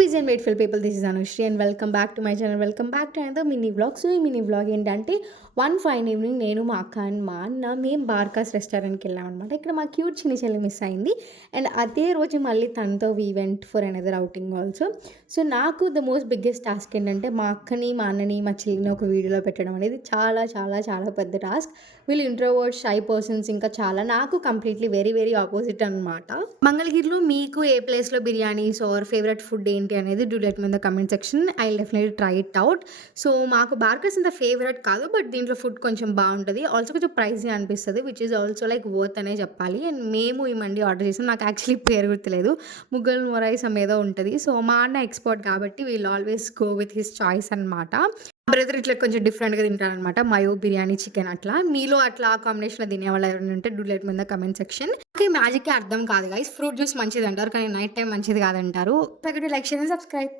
Peace and grateful people, this is Anushri and welcome back to my channel. Welcome back to another mini vlog. So ఈ mini vlog ఏంటంటే one fine evening నేను మా అక్క and మా అన్న మేము బార్కాస్ రెస్టారెంట్కి వెళ్ళాం అనమాట. ఇక్కడ మా క్యూట్ చిన్న చెల్లి మిస్ అయింది అండ్ అదే రోజు మళ్ళీ తనతో we went for another outing also. So నాకు ద మోస్ట్ బిగ్గెస్ట్ టాస్క్ ఏంటంటే మా అక్కని మా అన్నని మా చెల్లిని ఒక వీడియోలో పెట్టడం అనేది చాలా చాలా చాలా పెద్ద టాస్క్. వీళ్ళు ఇంట్రోవర్ట్ షై పర్సన్స్, ఇంకా చాలా నాకు కంప్లీట్లీ వెరీ వెరీ ఆపోజిట్ అనమాట. మంగళగిరిలో మీకు ఏ ప్లేస్లో బిర్యానీస్ ఆర్ ఫేవరెట్ ఫుడ్ ఏంటి అనేది do let me in the comment section. I definitely try it out. So మాకు బార్కర్స్ ఇంత ఫేవరెట్ కాదు, బట్ దీంట్లో ఫుడ్ కొంచెం బాగుంటుంది. ఆల్సో కొంచెం ప్రైజీ అనిపిస్తుంది, which is also like worth అనే చెప్పాలి. అండ్ మేము ఈ మండి ఆర్డర్ చేసాం. నాకు యాక్చువల్లీ పేరు గుర్తులేదు, ముగ్గల్ మొరైసం ఏదో ఉంటుంది. సో మా అన్న ఎక్స్పర్ట్ కాబట్టి wheel always go with his choice అనమాట. బ్రదర్ ఇట్లా కొంచెం డిఫరెంట్గా తింటారనమాట, మయో బిర్యానీ చికెన్ అట్లా. మీలో అట్లా కాంబినేషన్లో తినేవాళ్ళు ఎవరైనా ఉంటే do let me in the comment section. Okay, మ్యాజిక్కే అర్థం కాదు గైస్. ఫ్రూట్ జ్యూస్ మంచిది అంటారు కానీ నైట్ టైం మంచిది కాదంటారు. Like share and subscribe.